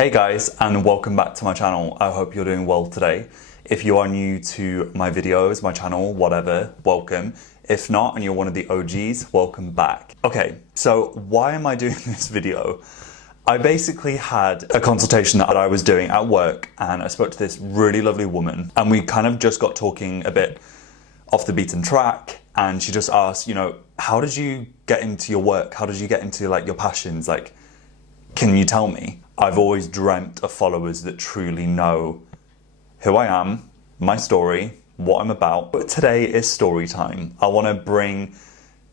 Hey guys, and welcome back to my channel. I hope you're doing well today. If you are new to my videos, my channel, whatever, welcome. If not, and you're one of the OGs, welcome back. Okay, so why am I doing this video? I basically had a consultation that I was doing at work, and I spoke to this really lovely woman, and we kind of just got talking a bit off the beaten track, and she just asked, how did you get into your work? How did you get into your passions? Can you tell me? I've always dreamt of followers that truly know who I am, my story, what I'm about. But today is story time. I want to bring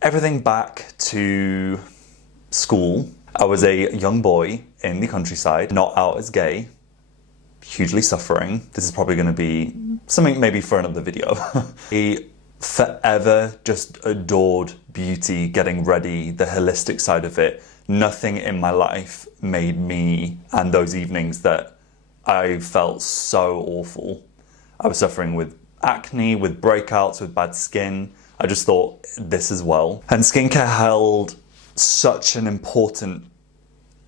everything back to school. I was a young boy in the countryside, not out as gay, hugely suffering. This is probably going to be something maybe for another video. I forever just adored beauty, getting ready, the holistic side of it. Nothing in my life made me, and those evenings that I felt so awful. I was suffering with acne, with breakouts, with bad skin. I just thought this as well. And skincare held such an important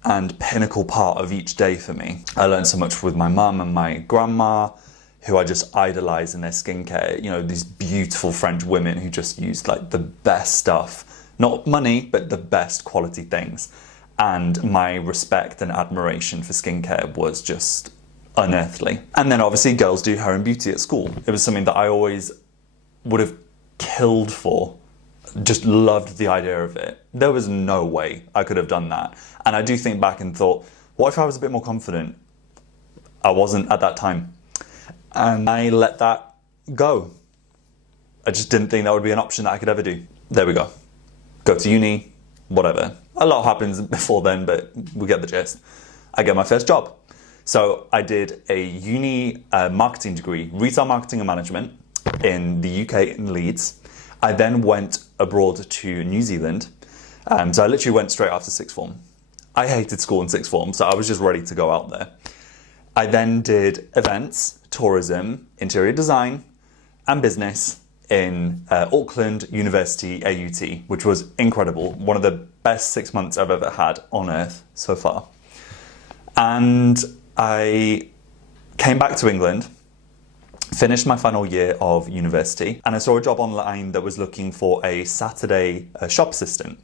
and pinnacle part of each day for me. I learned so much with my mum and my grandma, who I just idolized in their skincare. These beautiful French women who just used the best stuff. Not money, but the best quality things. And my respect and admiration for skincare was just unearthly. And then obviously girls do hair and beauty at school. It was something that I always would have killed for. Just loved the idea of it. There was no way I could have done that. And I do think back and thought, what if I was a bit more confident? I wasn't at that time. And I let that go. I just didn't think that would be an option that I could ever do. There we go. Go to uni, whatever. A lot happens before then, but we get the gist. I get my first job. So I did a uni marketing degree, retail marketing and management in the UK in Leeds. I then went abroad to New Zealand. So I literally went straight after sixth form. I hated school in sixth form, so I was just ready to go out there. I then did events, tourism, interior design, and business in Auckland University AUT, which was incredible. One of the best 6 months I've ever had on earth so far. And I came back to England, finished my final year of university, and I saw a job online that was looking for a Saturday shop assistant.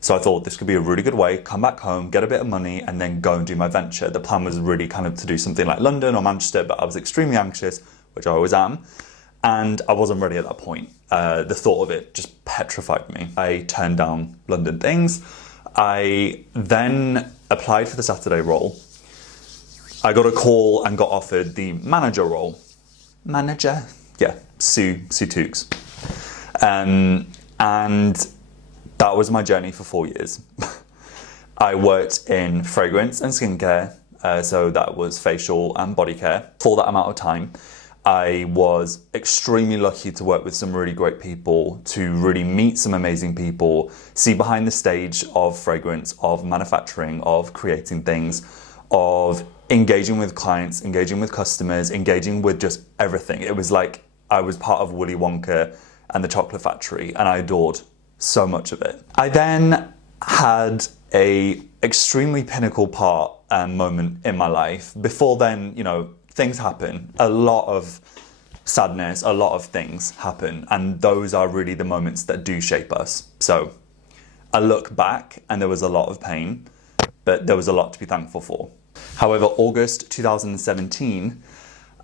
So I thought this could be a really good way, come back home, get a bit of money, and then go and do my venture. The plan was really kind of to do something like London or Manchester, but I was extremely anxious, which I always am. And I wasn't ready at that point. The thought of it just petrified me. I turned down London things. I then applied for the Saturday role. I got a call and got offered the manager role. Manager? Yeah, Sue Tooks. And that was my journey for 4 years. I worked in fragrance and skincare, so that was facial and body care for that amount of time. I was extremely lucky to work with some really great people, to really meet some amazing people, see behind the stage of fragrance, of manufacturing, of creating things, of engaging with clients, engaging with customers, engaging with just everything. It was like I was part of Willy Wonka and the Chocolate Factory, and I adored so much of it. I then had a extremely pinnacle part and moment in my life. Before then, things happen. A lot of sadness, a lot of things happen, and those are really the moments that do shape us. So I look back and there was a lot of pain, but there was a lot to be thankful for. However, August 2017,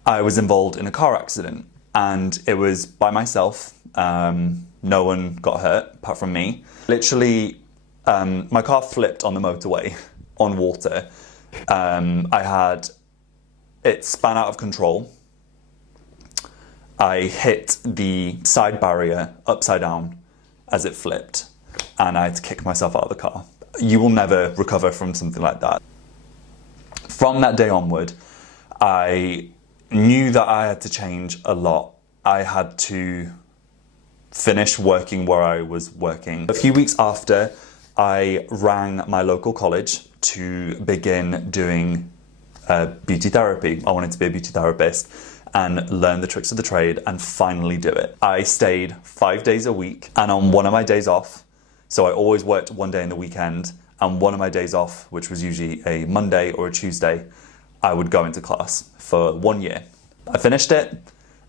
I was involved in a car accident, and it was by myself. No one got hurt apart from me. Literally, my car flipped on the motorway on water. It span out of control. I hit the side barrier upside down as it flipped, and I had to kick myself out of the car. You will never recover from something like that. From that day onward, I knew that I had to change a lot. I had to finish working where I was working. A few weeks after, I rang my local college to begin doing beauty therapy. I wanted to be a beauty therapist and learn the tricks of the trade and finally do it. I stayed 5 days a week, and on one of my days off, so I always worked one day in the weekend, and one of my days off, which was usually a Monday or a Tuesday, I would go into class for 1 year. I finished it,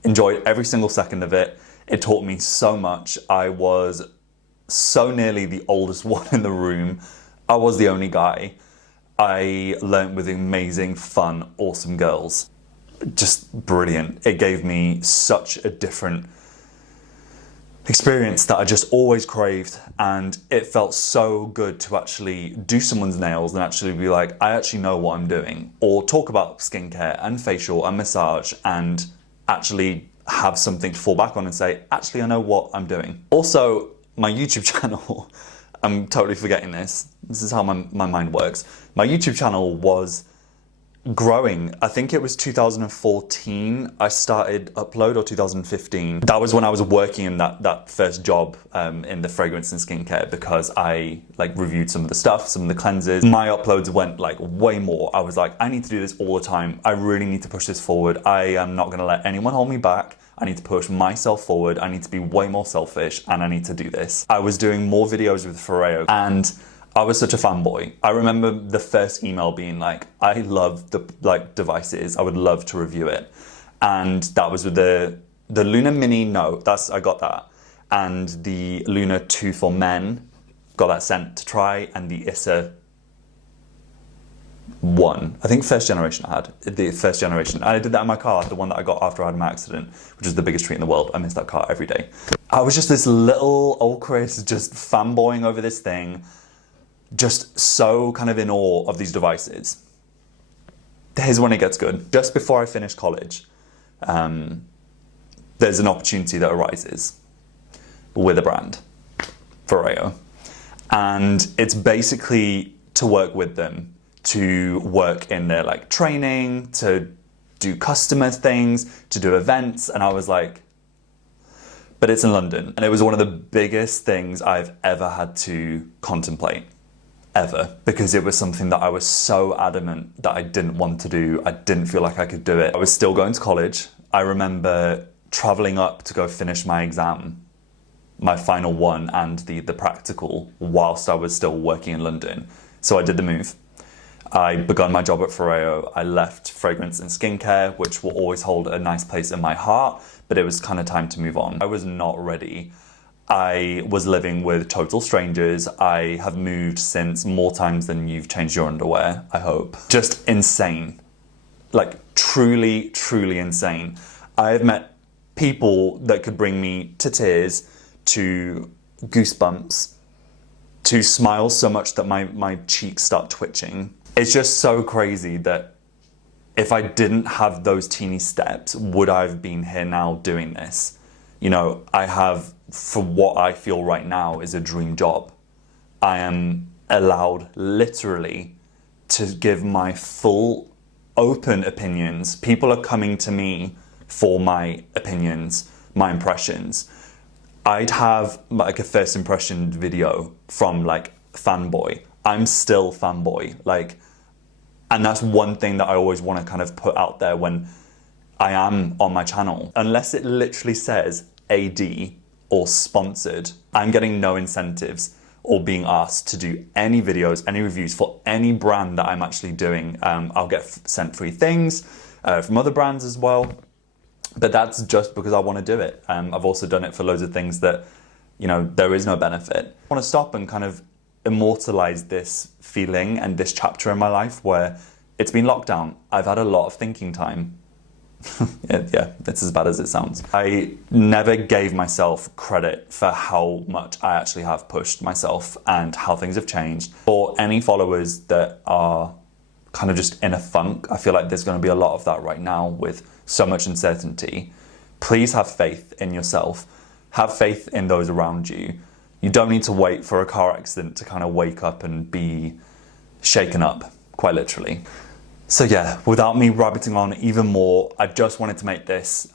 enjoyed every single second of it. It taught me so much. I was so nearly the oldest one in the room. I was the only guy. I learned with amazing, fun, awesome girls. Just brilliant. It gave me such a different experience that I just always craved, and it felt so good to actually do someone's nails and actually be like, I actually know what I'm doing, or talk about skincare and facial and massage and actually have something to fall back on and say, actually, I know what I'm doing. Also, my YouTube channel, I'm totally forgetting this. This is how my mind works. My YouTube channel was growing. I think it was 2014 I started upload, or 2015. That was when I was working in that first job in the fragrance and skincare, because I like reviewed some of the stuff, some of the cleansers. My uploads went like way more. I was like, I need to do this all the time. I really need to push this forward. I am not going to let anyone hold me back. I need to push myself forward. I need to be way more selfish, and I need to do this. I was doing more videos with Foreo, and I was such a fanboy. I remember the first email being like, I love the devices. I would love to review it. And that was with the Luna Mini. No, I got that. And the Luna 2 for men, got that sent to try. And the Issa 1, I think first generation I had. The first generation. I did that in my car, the one that I got after I had my accident, which was the biggest treat in the world. I miss that car every day. I was just this little old Chris, just fanboying over this thing. Just so kind of in awe of these devices. Here's when it gets good. Just before I finish college, there's an opportunity that arises with a brand, Foreo. And it's basically to work with them, to work in their like training, to do customer things, to do events. And I was like, but it's in London. And it was one of the biggest things I've ever had to contemplate. Ever, because it was something that I was so adamant that I didn't want to do. I didn't feel like I could do it. I was still going to college. I remember traveling up to go finish my exam, my final one, and the practical, whilst I was still working in London. So I did the move. I begun my job at Foreo. I left fragrance and skincare, which will always hold a nice place in my heart, but it was kind of time to move on. I was not ready. I was living with total strangers. I have moved since more times than you've changed your underwear, I hope. Just insane. Like truly, truly insane. I have met people that could bring me to tears, to goosebumps, to smile so much that my cheeks start twitching. It's just so crazy that if I didn't have those teeny steps, would I have been here now doing this? You know, I have, for what I feel right now is a dream job. I am allowed literally to give my full open opinions. People are coming to me for my opinions, my impressions. I'd have like a first impression video from like fanboy. I'm still fanboy. And that's one thing that I always want to kind of put out there when I am on my channel. Unless it literally says AD or sponsored, I'm getting no incentives or being asked to do any videos, any reviews for any brand that I'm actually doing. I'll get sent free things from other brands as well, but that's just because I want to do it. I've also done it for loads of things that, you know, there is no benefit. I want to stop and kind of immortalize this feeling and this chapter in my life where it's been lockdown. I've had a lot of thinking time. Yeah, it's as bad as it sounds. I never gave myself credit for how much I actually have pushed myself and how things have changed. For any followers that are kind of just in a funk, I feel like there's going to be a lot of that right now with so much uncertainty. Please have faith in yourself. Have faith in those around you. You don't need to wait for a car accident to kind of wake up and be shaken up, quite literally. So yeah, without me rabbiting on even more, I just wanted to make this.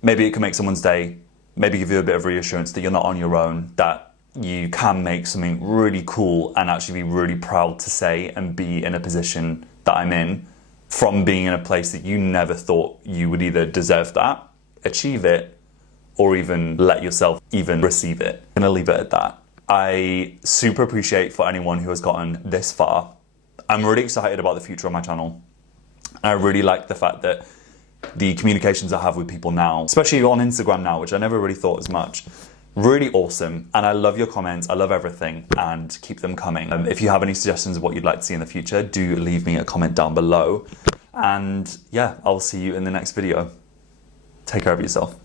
Maybe it can make someone's day, maybe give you a bit of reassurance that you're not on your own, that you can make something really cool and actually be really proud to say and be in a position that I'm in, from being in a place that you never thought you would either deserve that, achieve it, or even let yourself even receive it. I'm gonna leave it at that. I super appreciate for anyone who has gotten this far. I'm really excited about the future of my channel. I really like the fact that the communications I have with people now, especially on Instagram now, which I never really thought as much, really awesome. And I love your comments. I love everything, and keep them coming. If you have any suggestions of what you'd like to see in the future, do leave me a comment down below. And yeah, I'll see you in the next video. Take care of yourself.